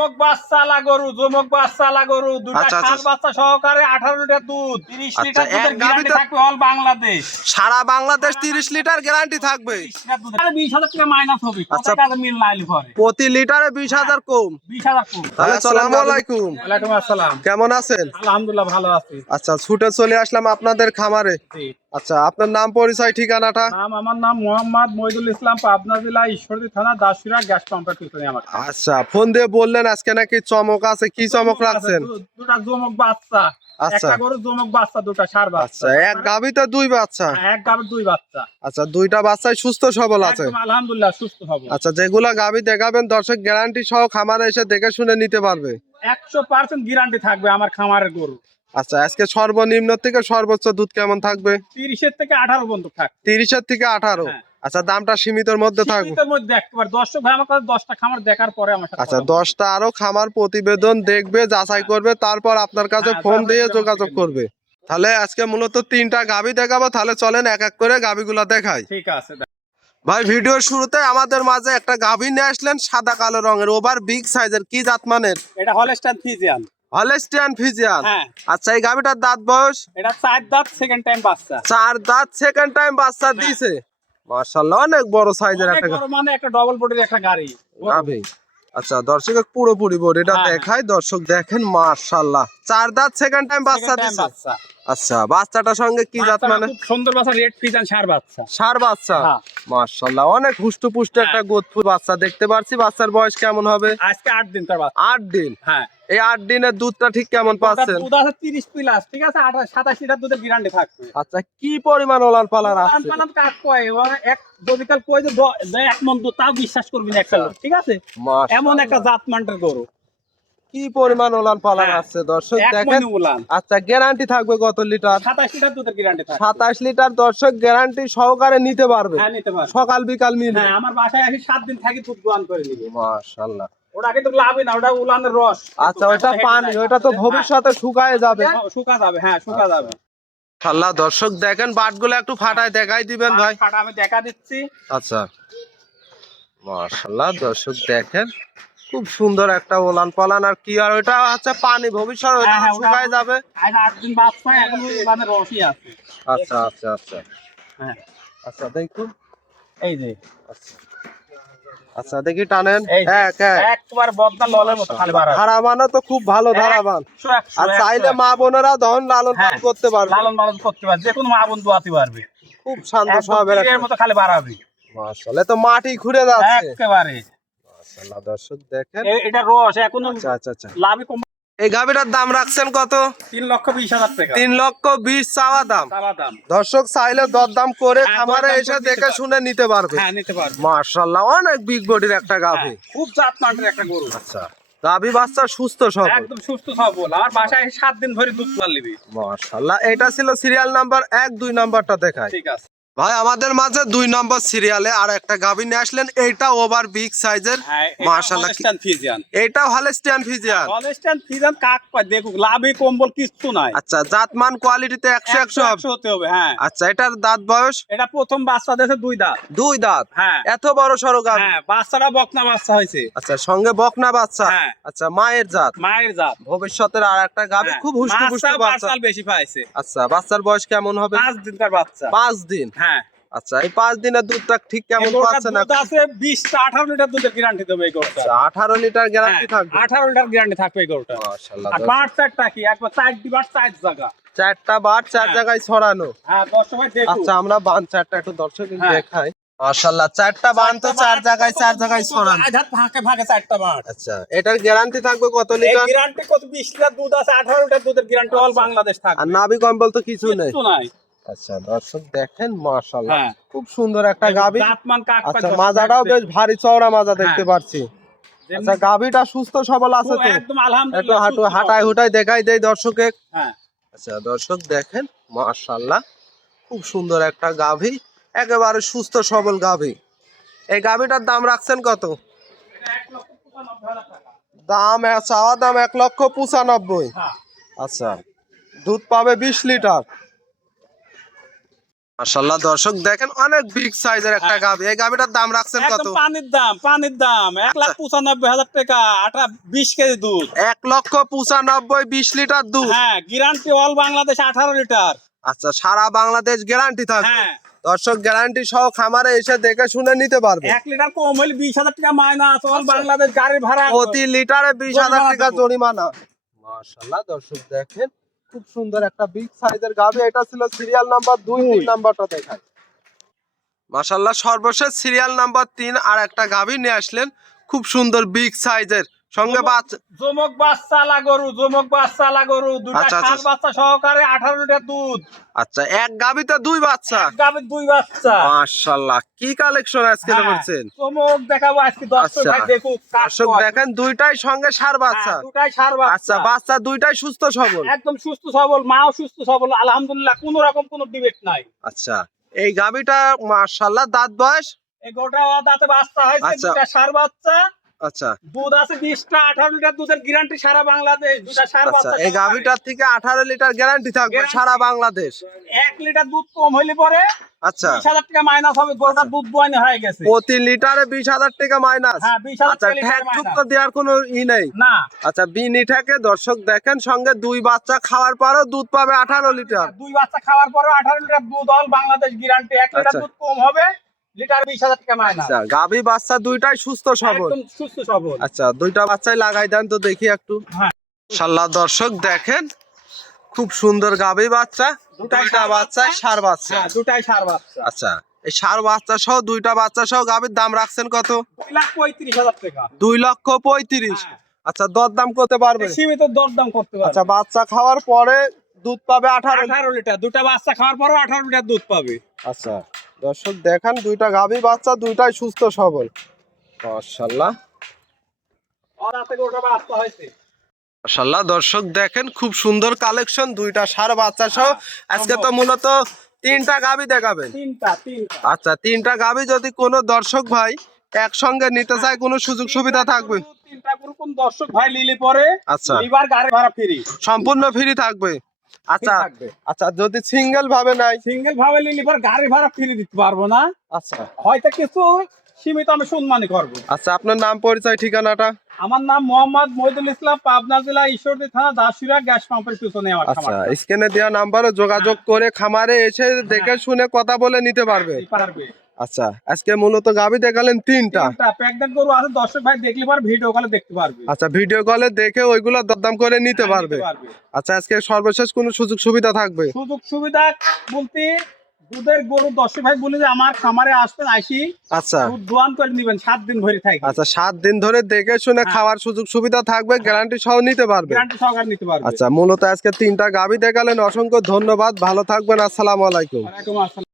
জমক বাচ্চালা গরু, জমক বাচ্চালা গরু, দুটা আচ্ছা, খাস আচ্ছা। বাচ্চা সহকারে 18 লিটার দুধ, 30 আচ্ছা, লিটার দুধের এক গ্যারান্টি গাভীতে- থাকবে অল বাংলাদেশ। সারা বাংলাদেশ 30 লিটার গ্যারান্টি থাকবে। 30 লিটার দুধ। আরে 20,000 টাকা মাইনাস হবে। আচ্ছা। কত টাকা মিল লাইলি পরে? প্রতি লিটারে 20,000 কম। 20,000 কম। তাহলে আসসালামু আলাইকুম, ওয়ালাইকুম আসসালাম। কেমন আছেন? আলহামদুলিল্লাহ ভালো আছি। আচ্ছা, ছুটে চলে আসলাম আপনাদের খামারে। জি। আচ্ছা, আপনার নাম পরিচয় ঠিকানাটা? আমার নাম মোহাম্মদ মহিদুল ইসলাম, পাবনা জেলা ঈশ্বরদী থানা দাসুরা গ্যাস পাম্পের পিছনে আমার। আচ্ছা, ফোন দিয়ে বললেন আজকে নাকি চমক আছে, কি চমক রাখছেন? দুটা জমক বাচ্চা। আচ্ছা। একটা গরু জমক বাচ্চা, দুটা ষাঁড় আচ্ছা, বাচ্চা। এক গাভীতে 2 বাচ্চা। এক গাভীর 2 বাচ্চা। আচ্ছা, 2টা বাচ্চাই সুস্থ সবল আছে। একদম আলহামদুলিল্লাহ সুস্থ হবে। আচ্ছা, যেগুলা গাভী দেখাবেন দর্শক গ্যারান্টি সহ খামারে এসে দেখে শুনে নিতে পারবে। 100% গ্যারান্টি থাকবে আমার খামারের গরু। আচ্ছা, আজকে সর্বনিম্ন থেকে সর্বোচ্চ দুধ কেমন থাকবে? 30 এর থেকে 18 পর্যন্ত থাকবে। 30 এর থেকে 18। হ্যাঁ। আচ্ছা, দামটা সীমিতর মধ্যে থাকবে। সীমিতের মধ্যে একবার দর্শক ভাই আমার কাছে 10টা খামার দেখার পরে আমার সাথে আচ্ছা, কথা বলবে। 10টা আরো খামার প্রতিবেদন দেখবে, যাচাই করবে, তারপর আপনার কাছে হ্যাঁ, ফোন তারপর দিয়ে যোগাযোগ যোগাযোগ করবে। তাহলে আজকে মূলত 3টা গাভী দেখাবো, তাহলে চলেন এক এক করে গাভীগুলা দেখাই। ঠিক আছে। ভাই, ভিডিওর শুরুতে আমাদের মাঝে একটা গাভী নিয়ে আসলেন সাদা কালো রঙের, ওভার বিগ সাইজের, কি জাতমানের? এটা হলস্টাইন ফ্রিজিয়ান। Holstein Friesian. হ্যাঁ। আচ্ছা, এই গাভীটার দাঁত বয়স? এটা 4 দাঁত, সেকেন্ড টাইম বাচ্চা। 4 দাঁত, সেকেন্ড টাইম বাচ্চা দিয়েছে। মাশাআল্লাহ, অনেক বড় সাইজের অনেক একটা বড়, মানে একটা ডবল বডির একটা গাড়ি। গাভী। আচ্ছা, দর্শক পুরোপুরি বডিটা হ্যাঁ, দেখাই, দর্শক দেখেন, মাশাআল্লাহ 4 দাঁত, সেকেন্ড টাইম বাচ্চা Second time দিয়েছে। বাচ্চা। আচ্ছা, বাচ্চাটার সঙ্গে কি জাত বাচ্চাটা মানে? খুব সুন্দর বাচ্চা, রেড ফ্রিজিয়ান ষাঁড় বাচ্চা। ষাঁড় বাচ্চা। হ্যাঁ। মাশাআল্লাহ, অনেক হুষ্টপুষ্ট একটা গোদফুল বাচ্চা দেখতে পাচ্ছি। বাচ্চার বয়স কেমন হবে? আজকে 8 দিন তার বাচ্চা। 8 দিন। হ্যাঁ। এই 8 দিনের দুধটা ঠিক কেমন পাচ্ছেন? দুধ আছে 30 প্লাস, ঠিক আছে। 27 লিটার দুধের গ্যারান্টি থাকবে। আচ্ছা, কি পরিমাণ ওলান পালান আছে? পালান কাক কয়, ওরা এক যদি কাল কয় যে 1 মণ দুধ, তাও বিশ্বাস করবি না একটা লোক, ঠিক আছে। মাশাআল্লাহ, এমন একটা জাতমানের গরু। কি পরিমাণ ওলান পালান হ্যাঁ। আছে দর্শক 1 দেখেন। মণ উলান। আচ্ছা, গ্যারান্টি থাকবে কত লিটার? 27 লিটার দুধের গ্যারান্টি থাকবে। 27 লিটার দর্শক গ্যারান্টি সহকারে নিতে পারবে। হ্যাঁ, নিতে পারবে। সকাল বিকাল মিলে। হ্যাঁ, আমার বাসায় আসি 7 দিন থাকি, দুধ দোয়ান করে নিবে। মাশাআল্লাহ। ওটা কিন্তু লাভই না, ওটা উলানের রস। আচ্ছা, ওটা পানি, ওটা তো ভবিষ্যতে শুকায় যাবে। হ্যাঁ, শুকা যাবে। হ্যাঁ, শুকা যাবে। আল্লাহ, দর্শক দেখেন, বাটগুলো একটু ফাটায় দেখাই দিবেন ভাই। ফাটা আমি দেখা দিচ্ছি। আচ্ছা, মাশাআল্লাহ, দর্শক দেখেন, খুব সুন্দর একটা ওলান পালান। আর কি, আর ওটা হচ্ছে পানি, ভবিষ্যৎ ওটা হ্যাঁ, হ্যাঁ, শুকায় যাবে। আজ 8 দিন বাচ্চা, এখন উলানের রসই আছে। আচ্ছা আচ্ছা আচ্ছা হ্যাঁ, আচ্ছা, দেখুন। এই যে আচ্ছা আচ্ছা, দেখি টানেন। এই যে, এক এক একবার বদনা ললের মতো খালি বাড়া। ধারাবানও তো খুব ভালো ধারাবান। 100 আর চাইলে মা বোনেরা দহন লালন হ্যাঁ, পালন করতে পারবে। লালন পালন করতে পারবে, যে কোনো মা বোন দোয়াতে পারবে। খুব শান্ত একদম স্বভাবের তীরের একটা- মতো খালি বাড়াবে। মাশাআল্লাহ, তো মাটি ঘুরে যাচ্ছে। একেবারে। মাশাআল্লাহ, দর্শক দেখেন। এটা রস এখনো আচ্ছা আচ্ছা আচ্ছা, লাভই কম। এই গাভীটার দাম রাখছেন কত? 3,20,000 টাকা 3,20,000 চাওয়া দাম। চাওয়া দাম। দর্শক চাইলে দরদাম করে হ্যাঁ, খামারে দরদাম এসে করে নিতে দেখে পারবে। শুনে নিতে পারবে। হ্যাঁ, নিতে পারবে। মাশাআল্লাহ, অনেক বিগ বডির একটা গাভী। হ্যাঁ, খুব জাতমানের একটা গরু। আচ্ছা, গাভী বাচ্চা সুস্থ সবল। একদম সুস্থ সবল। আমার বাসায় 7 দিন ধরে দুধ পাল নিবি। মাশাআল্লাহ, এটা ছিল সিরিয়াল নাম্বার 1, 2 নাম্বারটা দেখায়। ঠিক আছে। ভাই, আমাদের মাঝে 2 নম্বর সিরিয়ালে আর একটা গাভী নিয়ে আসলেন, এইটা ওভার বিগ সাইজের। হ্যাঁ, মাশাআল্লাহ, হলস্টাইন ফ্রিজিয়ান। এইটাও হলস্টিয়ান ফ্রিজিয়ান। হলস্টাইন ফ্রিজিয়ান কাক কয়, দেখুক লাভই কম্বল কিছু নাই। আচ্ছা, জাতমান কোয়ালিটিতে 100 হবে। হতে হবে। হ্যাঁ, আচ্ছা, এটার দাঁত বয়স? এটা প্রথম বাচ্চা দিয়েছে 2 দাঁত। 2 দাঁত। হ্যাঁ। এত বড় সড়ো গাভী। হ্যাঁ, বাচ্চাটা বকনা বাচ্চা হয়েছে। আচ্ছা, সঙ্গে বকনা বাচ্চা। হ্যাঁ। আচ্ছা, মায়ের জাত। মায়ের জাত। ভবিষ্যতের আর একটা গাভী, হ্যাঁ, খুব হুষ্টপুষ্ট বাচ্চা বাচ্চা। পাঁচ বেশি পাইছে। আচ্ছা, বাচ্চার বয়স কেমন হবে? 5 দিনকার বাচ্চা। 5 দিন। হ্যাঁ। আচ্ছা, এই 5 দিনের দুধটা ঠিক কেমন এই গরুটার পাচ্ছেন? দুধ আছে 20-18 লিটার দুধের গ্যারান্টি দেবে এই গরুটা। আচ্ছা, 18 লিটার গ্যারান্টি থাকবে। 18 লিটার গ্যারান্টি থাকবে এই গরুটা। মাশাআল্লাহ, আর বাট চারটা কি একবার 4 দিবার 4 জায়গা। 4টা বাট 4 হ্যাঁ। জায়গায় ছড়ানো। হ্যাঁ, দর্শক ভাই দেখুন। আচ্ছা, আমরা বান 4টা একটু দর্শককে হ্যাঁ। দেখাই। মাশাআল্লাহ, 4টা বান তো 4 জায়গায় ছড়ানো। আধাত ফাঁকে ফাঁকে 4টা বাট। আচ্ছা, এটার গ্যারান্টি থাকবে কত এই লিটার? গ্যারান্টি কত? 20 লিটার দুধ আছে, 18 লিটার দুধের গ্যারান্টি অল বাংলাদেশ আর থাকবে। নাভি কম্বল তো কিছু নেই। কিছু নাই। আচ্ছা, দর্শক দেখেন, মাশাআল্লাহ, হ্যাঁ। খুব সুন্দর একটা গাভী। জাতমান কাক আচ্ছা, পায়, মাজাটাও বেশ ভারী চওড়া মাজা দেখতে হ্যাঁ। পাচ্ছি। আচ্ছা, গাভীটা সুস্থ সবল আছে তো? একদম একটু আলহামদুলিল্লাহ। হাঁটু সুস্থ হাঁটায় সবল। হুটায় দেখাই দেই দর্শকে। হ্যাঁ। আচ্ছা, দর্শক দেখেন, মাশাআল্লাহ, খুব সুন্দর একটা গাভী, একেবারে সুস্থ সবল গাভী। এই গাভীটার দাম রাখছেন কত? এটা 1,95,000 টাকা। দাম চাওয়া দাম 1,95,000। হ্যাঁ। আচ্ছা, দুধ পাবে 20 লিটার। মাশাআল্লাহ দর্শক দেখেন অনেক বিগ সাইজের একটা গাভী। এই গাভীটার দাম রাখছেন কত? একদম পানির দাম 1,95,000 টাকা। 20 কেজি দুধ। 1,95,000 20 লিটার দুধ। হ্যাঁ, গ্যারান্টি অল বাংলাদেশ 18 লিটার। আচ্ছা, সারা বাংলাদেশ গ্যারান্টি থাকবে। হ্যাঁ, দর্শক গ্যারান্টি সহ খামারে এসে দেখে শুনে নিতে পারবে। 1 লিটার কম হলে 20,000 টাকা মাইনাস। অল বাংলাদেশ গাড়ির ভাড়া প্রতি লিটারে 20,000 টাকা জরিমানা। মাশাআল্লাহ দর্শক দেখেন খুব সুন্দর একটা বিগ সাইজের গাভী। এটা ছিল সিরিয়াল নাম্বার 2, 3 নাম্বারটা দেখায়। মাশাআল্লাহ সর্বশেষ সিরিয়াল নাম্বার 3 আর একটা গাভী নিয়ে আসলেন খুব সুন্দর বিগ সাইজের সঙ্গে বাচ্চা। জমক বাচ্চা গরু দুটা খাল বাচ্চা সহকারে 18 লিটার দুধ। আচ্ছা, এক গাভীতে 2 বাচ্চা। গাভীর 2 বাচ্চা। মাশাআল্লাহ কি কালেকশন আজকে করছেন। জমক দেখাবো আজকে দর্শক ভাই দেখুক। দর্শক দেখেন দুইটাই সঙ্গে ষাঁড় বাচ্চা। দুটাই ষাঁড় বাচ্চা। আচ্ছা, বাচ্চা দুইটাই সুস্থ সবল। একদম সুস্থ সবল, মাও সুস্থ সবল আলহামদুলিল্লাহ, কোনো রকম কোনো ডিবেট নাই। আচ্ছা, এই গাভীটা মাশাআল্লাহ দাঁত বয়স? এই গোটা দাঁতে বাচ্চা হয়েছে। দুটা ষাঁড় বাচ্চা। আচ্ছা, দুধ আছে 20টা 18 লিটার দুধের গ্যারান্টি সারা বাংলাদেশ। দুটা ষাঁড় বাচ্চা। এই গাভীটার থেকে 18 লিটার গ্যারান্টি থাকবে সারা বাংলাদেশ। 1 লিটার দুধ কম হইলে পরে আচ্ছা 20,000 টাকা মাইনাস হবে। গরুটার দুধ বয়নি হয়ে গেছে। প্রতি লিটারে 20,000 টাকা মাইনাস। হ্যাঁ, 20,000 আচ্ছা, টাকা ট্যাগ লিটার যুক্ত মাইনাস। দেওয়ার কোনো নেই না। আচ্ছা, বিনি থেকে দর্শক দেখেন সঙ্গে 2 বাচ্চা খাওয়ার পরও দুধ পাবে 18 লিটার। 2 বাচ্চা খাওয়ার পরে 18 লিটার দুধ অল বাংলাদেশ গ্যারান্টি। 1 লিটার দুধ কম হবে, লিটার 20,000 টাকা মাইনাস। আচ্ছা, গাভী বাচ্চা দুইটাই সুস্থ সবল। একদম সুস্থ সবল। আচ্ছা, দুইটা বাচ্চাই লাগাই দেন তো দেখি একটু। হ্যাঁ। মাশাআল্লাহ দর্শক দেখেন খুব সুন্দর গাভী বাচ্চা। দুইটা বাচ্চা ষাঁড় বাচ্চা। হ্যাঁ, দুটাই ষাঁড় বাচ্চা। আচ্ছা, এই ষাঁড় বাচ্চা সহ দুইটা বাচ্চা সহ গাভীর দাম রাখছেন কত? 2,35,000 টাকা। 2,35,000। হ্যাঁ। আচ্ছা, দরদাম করতে পারবে? সীমিত দরদাম করতে পারবে। আচ্ছা, বাচ্চা খাওয়ার পরে দুধ পাবে 18 লিটার। দুটা বাচ্চা খাওয়ার পরে 18 লিটার দুধ পাবে। আচ্ছা, দর্শক দেখেন দুইটা গাভী বাচ্চা দুইটাই সুস্থ সবল। মাশাআল্লাহ আর আছে গোটা বাচ্চা হয়েছে। মাশাআল্লাহ দর্শক দেখেন খুব সুন্দর কালেকশন। দুইটা ষাঁড় বাচ্চা সহ আজকে তো মূলত 3টা গাভী দেখাবেন। তিনটা। আচ্ছা, 3টা গাভী যদি কোনো দর্শক ভাই একসঙ্গে নিতে চায় কোনো সুযোগ সুবিধা থাকবে? 3টা গরু কোন দর্শক ভাই নিলে পরে আচ্ছা, লিভার গাড়ি ভাড়া ফ্রি। সম্পূর্ণ ফ্রি থাকবে। আচ্ছা থাকবে। আচ্ছা, যদি সিঙ্গেল ভাবে নাই? সিঙ্গেল ভাবে নিলে পরে গাড়ি ভাড়া ফ্রি দিতে পারবো না। আচ্ছা, হয়তো কিছু সীমিত আমি সম্মানই করবো। আচ্ছা, আপনার নাম পরিচয় ঠিকানাটা? আমার নাম মোহাম্মদ মহিদুল ইসলাম, পাবনা জেলা ঈশ্বরদী থানা দাসুরা গ্যাস পাম্পের পিছনে আমার আচ্ছা, খামার। স্ক্রিনে দেওয়া নাম্বারে যোগাযোগ করে খামারে এসে দেখে শুনে কথা বলে নিতে পারবে। পারবে। আচ্ছা, আজকে মূলত গাভী দেখালেন 3টা। প্যাকেট গরু আছে, দর্শক ভাই দেখলে পরে ভিডিও কলে দেখতে পারবে। আচ্ছা, ভিডিও কলে দেখে ওইগুলো দরদাম করে নিতে পারবে। আচ্ছা, আজকে সর্বশেষ কোনো সুযোগ সুবিধা থাকবে? সুযোগ সুবিধা বলতে দুধের গরু দর্শক ভাই বলে যে আমার খামারে আসবেন, আসি আচ্ছা দুধ দোয়ান করে নিবেন 7 দিন ধরে থাকবে। আচ্ছা, 7 দিন ধরে দেখে শুনে খাওয়ার সুযোগ সুবিধা থাকবে, গ্যারান্টি সহ নিতে পারবে। গ্যারান্টি সহকারে নিতে পারবে। আচ্ছা, মূলত আজকে 3টা গাভী দেখালেন, অসংখ্য ধন্যবাদ, ভালো থাকবেন, আসসালামু আলাইকুম। ওয়ালাইকুম আসসালাম।